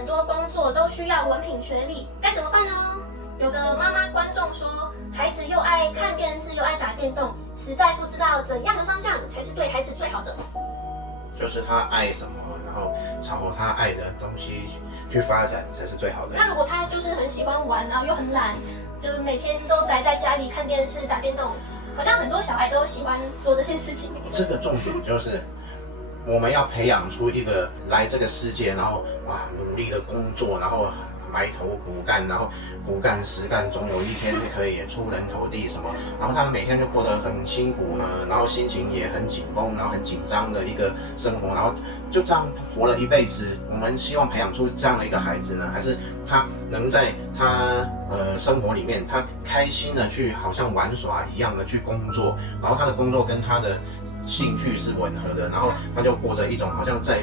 很多工作都需要文凭学历，该怎么办呢？有个妈妈观众说，孩子又爱看电视又爱打电动，实在不知道怎样的方向才是对孩子最好的。就是他爱什么，然后朝他爱的东西去发展才是最好的。那如果他就是很喜欢玩，然后又很懒，就是每天都宅在家里看电视打电动，好像很多小孩都喜欢做这些事情。这个重点就是我们要培养出一个来这个世界，然后努力的工作，然后埋头苦干，然后苦干实干，总有一天可以出人头地什么。然后他们每天就过得很辛苦，然后心情也很紧绷，然后很紧张的一个生活，然后就这样活了一辈子。我们希望培养出这样的一个孩子呢，还是他能在他生活里面，他开心的去好像玩耍一样的去工作，然后他的工作跟他的兴趣是吻合的，然后他就过着一种好像在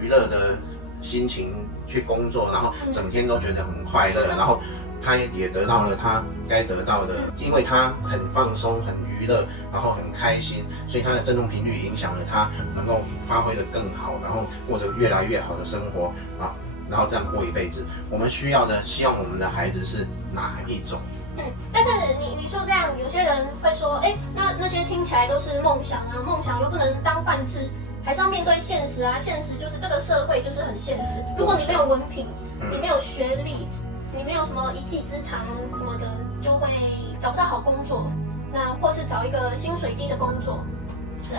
娱乐的心情去工作，然后整天都觉得很快乐，然后他也得到了他该得到的，因为他很放松、很娱乐，然后很开心，所以他的振动频率影响了他能够发挥得更好，然后过着越来越好的生活然后这样过一辈子。我们需要的，希望我们的孩子是哪一种？但是你说这样，有些人会说，那些听起来都是梦想啊，梦想又不能当饭吃，还是要面对现实啊。现实就是这个社会就是很现实。如果你没有文凭，你没有学历，你没有什么一技之长什么的，就会找不到好工作，那或是找一个薪水低的工作。对，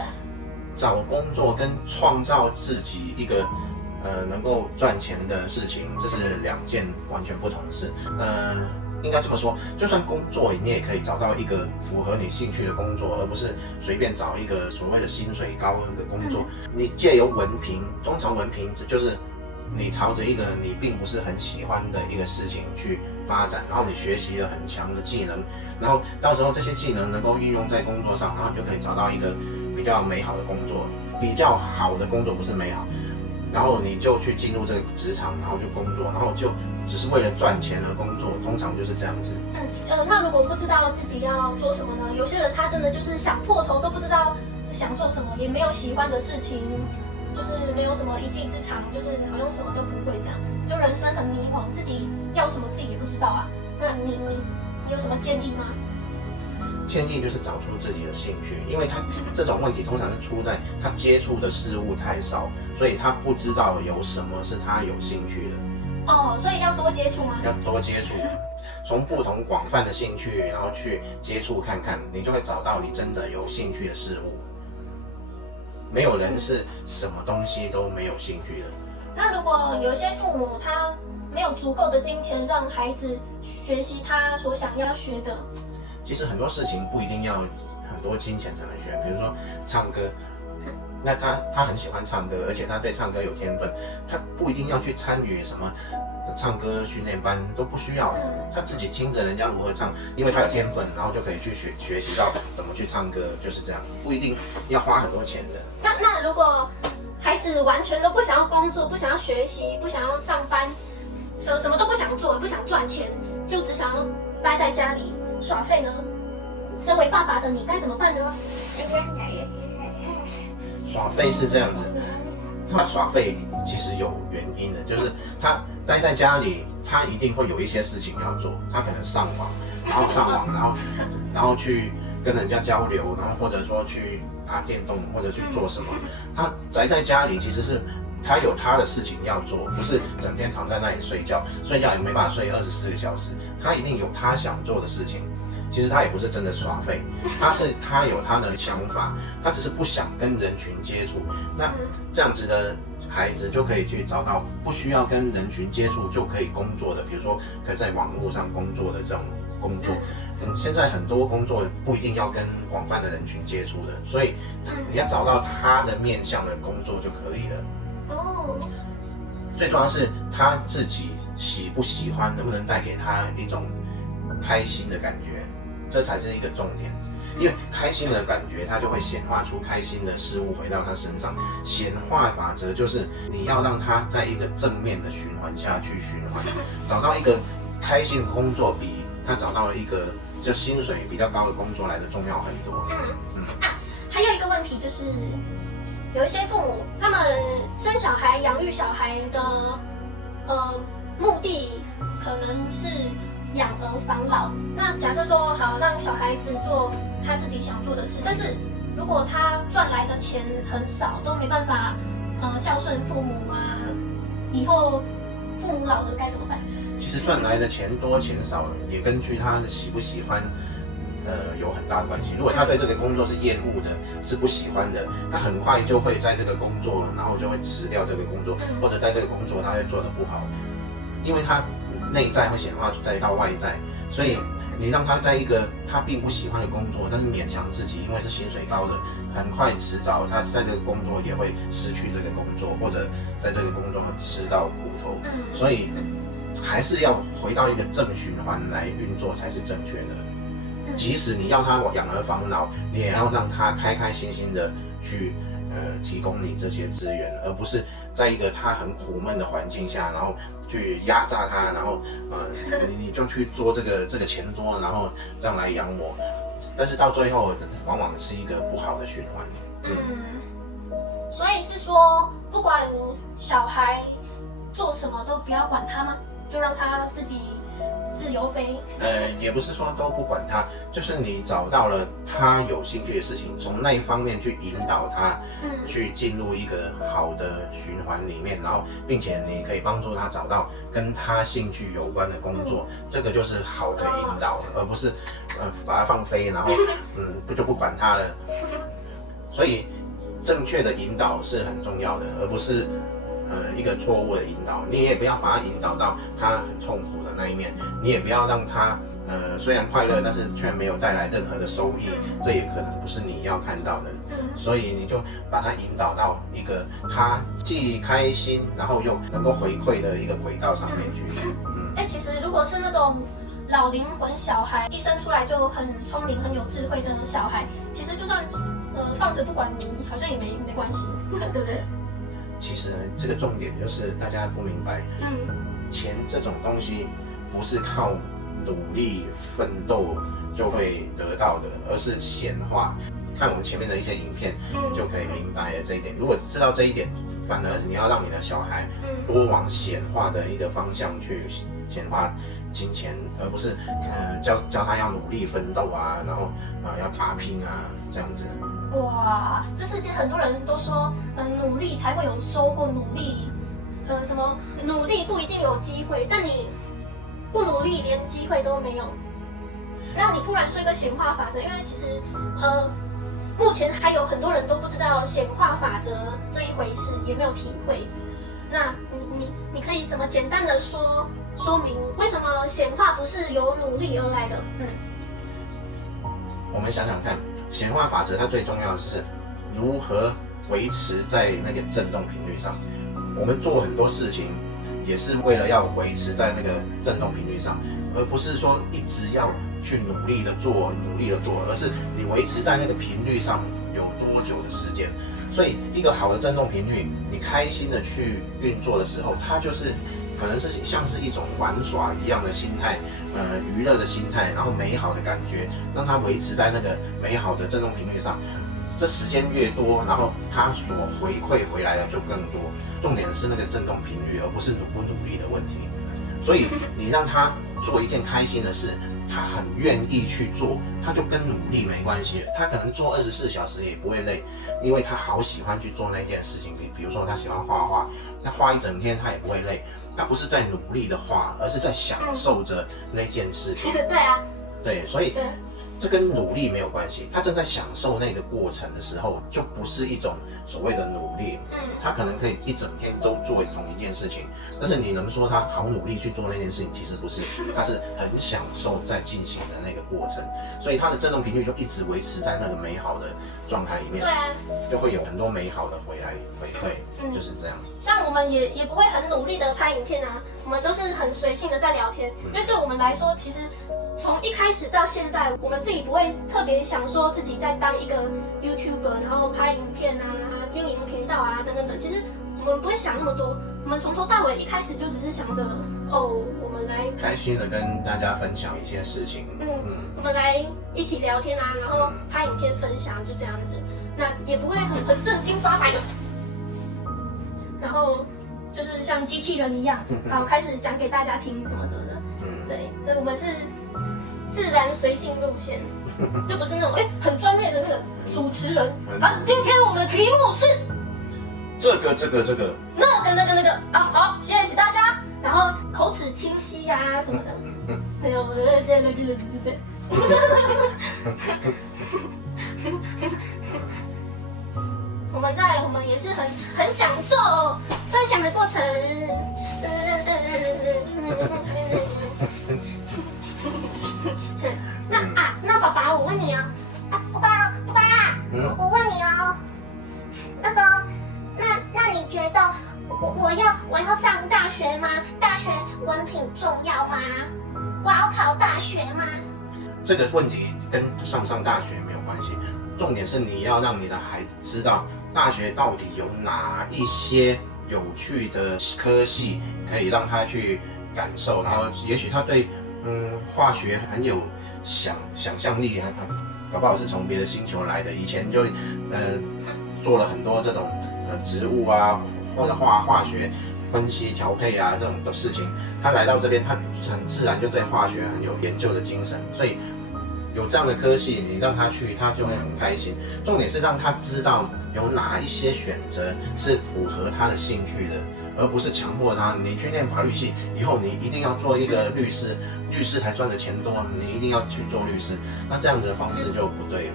找工作跟创造自己一个能够赚钱的事情，这是两件完全不同的事。应该这么说，就算工作，你也可以找到一个符合你兴趣的工作，而不是随便找一个所谓的薪水高的工作。你借由文凭，通常文凭就是你朝着一个你并不是很喜欢的一个事情去发展，然后你学习了很强的技能，然后到时候这些技能能够运用在工作上，然后就可以找到一个比较美好的工作，比较好的工作不是美好。然后你就去进入这个职场，然后就工作，然后就只是为了赚钱而工作，通常就是这样子。那如果不知道自己要做什么呢？有些人他真的就是想破头都不知道想做什么，也没有喜欢的事情，就是没有什么一技之长，就是好像什么都不会这样，就人生很迷茫，自己要什么自己也不知道啊。那你有什么建议吗？建议就是找出自己的兴趣，因为他这种问题通常是出在他接触的事物太少，所以他不知道有什么是他有兴趣的。所以要多接触吗？要多接触，从不同广泛的兴趣，然后去接触看看，你就会找到你真的有兴趣的事物。没有人是什么东西都没有兴趣的。那如果有一些父母他没有足够的金钱让孩子学习他所想要学的，其实很多事情不一定要很多金钱才能学，比如说唱歌，那他很喜欢唱歌，而且他对唱歌有天分，他不一定要去参与什么唱歌训练班，都不需要，他自己听着人家如何唱，因为他有天分，然后就可以去学习到怎么去唱歌，就是这样，不一定要花很多钱的。那如果孩子完全都不想要工作，不想要学习，不想要上班，什么都不想做，也不想赚钱，就只想要待在家里耍废呢？身为爸爸的你该怎么办呢？耍废是这样子，他耍废其实有原因的，就是他待在家里，他一定会有一些事情要做，他可能上网，然后去跟人家交流，然后或者说去打电动或者去做什么。他宅在家里其实是他有他的事情要做，不是整天躺在那里睡觉，睡觉也没办法睡24个小时，他一定有他想做的事情。其实他也不是真的耍废，他有他的想法，他只是不想跟人群接触。那这样子的孩子就可以去找到不需要跟人群接触就可以工作的，比如说可以在网络上工作的这种工作。现在很多工作不一定要跟广泛的人群接触的，所以你要找到他的面向的工作就可以了。最重要是他自己喜不喜欢，能不能带给他一种开心的感觉。这才是一个重点，因为开心的感觉，它就会显化出开心的事物回到他身上。显化法则就是你要让他在一个正面的循环下去循环，找到一个开心的工作，比他找到一个就薪水比较高的工作来的重要很多。还有一个问题就是，有一些父母他们生小孩、养育小孩的目的可能是养儿防老。那假设说好让小孩子做他自己想做的事，但是如果他赚来的钱很少，都没办法孝顺父母啊，以后父母老了该怎么办？其实赚来的钱多钱少也根据他的喜不喜欢。有很大的关系。如果他对这个工作是厌恶的，是不喜欢的，他很快就会在这个工作，然后就会辞掉这个工作，或者在这个工作他会做得不好，因为他内在会显化再到外在，所以你让他在一个他并不喜欢的工作，但是勉强自己，因为是薪水高的，很快迟早他在这个工作也会失去这个工作，或者在这个工作吃到苦头，所以还是要回到一个正循环来运作才是正确的。即使你要他养儿防老，你也要让他开开心心的去提供你这些资源，而不是在一个他很苦闷的环境下，然后去压榨他，然后你就去做这个钱多，然后这样来养我，但是到最后往往是一个不好的循环。所以是说不管小孩做什么都不要管他吗？就让他自己自由飞？也不是说都不管他，就是你找到了他有兴趣的事情，从那一方面去引导他，去进入一个好的循环里面，然后并且你可以帮助他找到跟他兴趣有关的工作，这个就是好的引导，而不是把他放飞，然后不管他了。所以正确的引导是很重要的，而不是一个错误的引导。你也不要把他引导到他很痛苦的那一面，你也不要让他虽然快乐，但是却没有带来任何的收益，这也可能不是你要看到的。所以你就把他引导到一个他既开心，然后又能够回馈的一个轨道上面去。其实如果是那种老灵魂小孩，一生出来就很聪明、很有智慧的小孩，其实就算放着不管你，好像也没关系，对不对？其实这个重点就是大家不明白，钱这种东西不是靠努力奋斗就会得到的，而是显化。看我们前面的一些影片，就可以明白了这一点。如果知道这一点，反而你要让你的小孩多往显化的一个方向去显化金钱，而不是教他要努力奋斗啊，然后要打拼啊这样子。哇，这世界很多人都说，努力才会有收获，努力，什么努力不一定有机会，但你不努力连机会都没有。然后你突然说一个显化法则，因为其实目前还有很多人都不知道显化法则这一回事，也没有体会。那你可以怎么简单的说明为什么显化不是由努力而来的？我们想想看。显化法则它最重要的是如何维持在那个振动频率上。我们做很多事情也是为了要维持在那个振动频率上，而不是说一直要去努力的做，而是你维持在那个频率上有多久的时间。所以一个好的振动频率，你开心的去运作的时候，它就是可能是像是一种玩耍一样的心态，娱乐的心态，然后美好的感觉，让它维持在那个美好的振动频率上。这时间越多，然后它所回馈回来的就更多。重点是那个振动频率，而不是努不努力的问题。所以你让他做一件开心的事，他很愿意去做，他就跟努力没关系了。他可能做24小时也不会累，因为他好喜欢去做那件事情。比如说他喜欢画画，那画一整天他也不会累。他不是在努力的画，而是在享受着那件事情。对啊，对，所以这跟努力没有关系。他正在享受那个过程的时候，就不是一种所谓的努力。他可能可以一整天都做同一件事情，但是你能说他好努力去做那件事情？其实不是，他是很享受在进行的那个过程，所以他的振动频率就一直维持在那个美好的状态里面。对啊，就会有很多美好的回馈，就是这样。像我们也不会很努力的拍影片啊，我们都是很随性的在聊天，因为对我们来说，其实从一开始到现在，我们自己不会特别想说自己在当一个 YouTuber， 然后拍影片啊、经营频道啊等等等。其实我们不会想那么多，我们从头到尾一开始就只是想着，我们来开心的跟大家分享一些事情，我们来一起聊天啊，然后拍影片分享，就这样子。那也不会很正经八百的，然后就是像机器人一样，然后开始讲给大家听什么什么的。对，所以我们是自然随性路线，就不是那种很专业的那个主持人。好，今天我们的题目是这个，那个啊，好，谢谢大家。然后口齿清晰呀什么的，还有我们也是很享受分享的过程。那爸爸，我问你啊，爸爸，我问你哦，那你觉得我要上大学吗？大学文凭重要吗？我要考大学吗？这个问题跟上不上大学没有关系，重点是你要让你的孩子知道大学到底有哪一些有趣的科系可以让他去感受，然后也许他对化学很有想象力，搞不好是从别的星球来的，以前就做了很多这种植物啊或者化学分析调配啊这种的事情，他来到这边，他很自然就对化学很有研究的精神，所以有这样的科系，你让他去，他就会很开心。重点是让他知道有哪一些选择是符合他的兴趣的，而不是强迫他，你去念法律系以后，你一定要做一个律师，律师才赚的钱多，你一定要去做律师，那这样子的方式就不对了。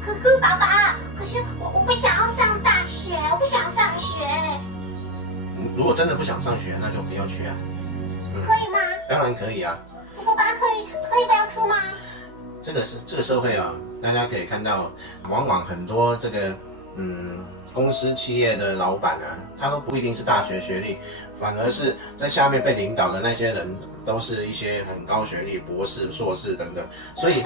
可是爸爸，可是我不想要上大学，我不想上学。如果真的不想上学，那就不要去啊。可以吗？当然可以啊。爸爸可以不要去吗？这个社会啊，大家可以看到，往往很多这个公司企业的老板啊，他都不一定是大学学历，反而是在下面被领导的那些人，都是一些很高学历、博士、硕士等等。所以，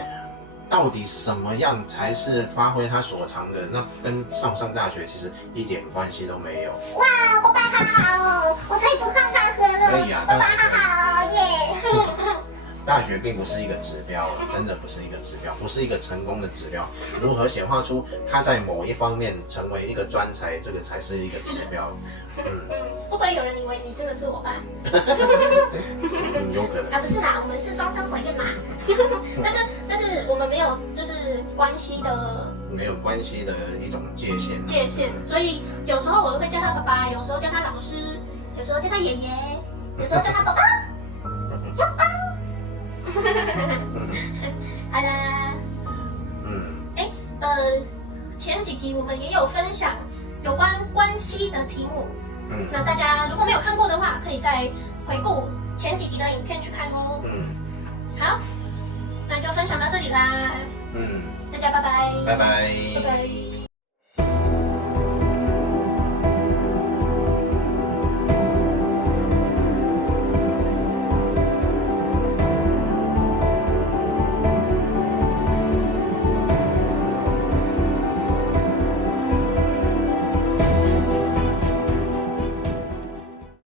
到底什么样才是发挥他所长的？那跟上不上大学其实一点关系都没有。哇，爸爸好，我可以不上大学了。可以啊，爸爸好耶。大学并不是一个指标，真的不是一个指标，不是一个成功的指标。如何显化出他在某一方面成为一个专才，这个才是一个指标。会不会有人以为你真的是我爸？有可能啊，不是啦，我们是双生火焰嘛。但是我们没有就是关系的没有关系的一种界限。所以有时候我会叫他爸爸，有时候叫他老师，有时候叫他爷爷，有时候叫他爸爸。小宝。好啦，前几集我们也有分享有关系的题目，那大家如果没有看过的话，可以再回顾前几集的影片去看哦。好，那就分享到这里啦。大家拜拜。拜拜。拜拜。